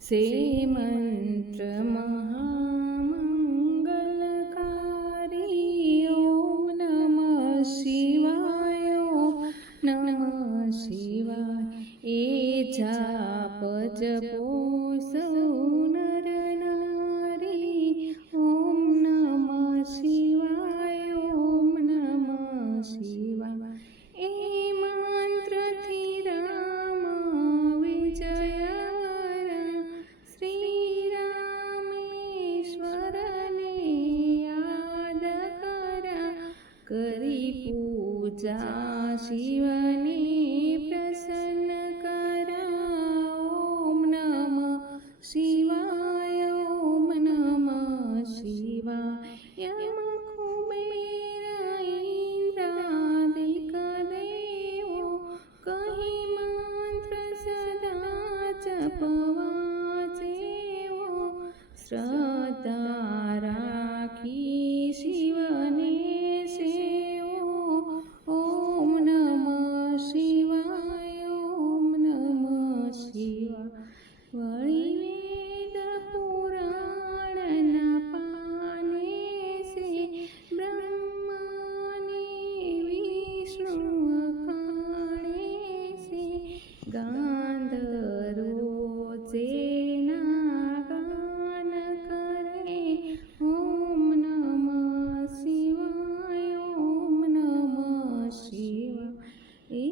સે મંત્ર મહામંગલકારી ઓમ નમઃ શિવાય ઓમ નમઃ શિવાય એ पूजा शिवनी प्रसन्न कर ॐ नमः शिवाय ॐ नमः शिवाय कुबेरायन्द्रादिकदेवो कहि मन्त्र सदा च पवाचेवो श्र ગાંધર્વો જેના ગાન કરે ઓમ નમઃ શિવાય ઓમ નમ શિવા એ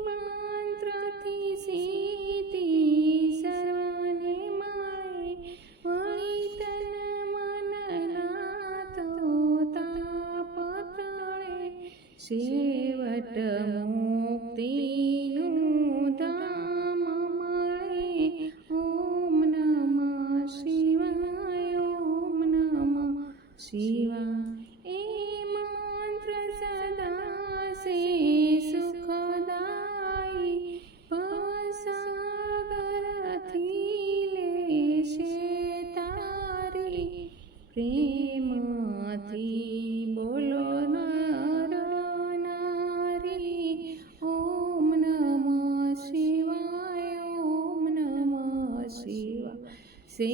મંત્રથી સિદ્ધિ સર્વને મારે વળી તન મન નાતો તાપ ટળે શેવટ મુક્તિનું शिवा। ए मंत्र सदा से सुखदाई पसागरथिले से तारी। प्रेम थी बोलो नारी ओम नमः शिवाय, ओम नमः शिवा। से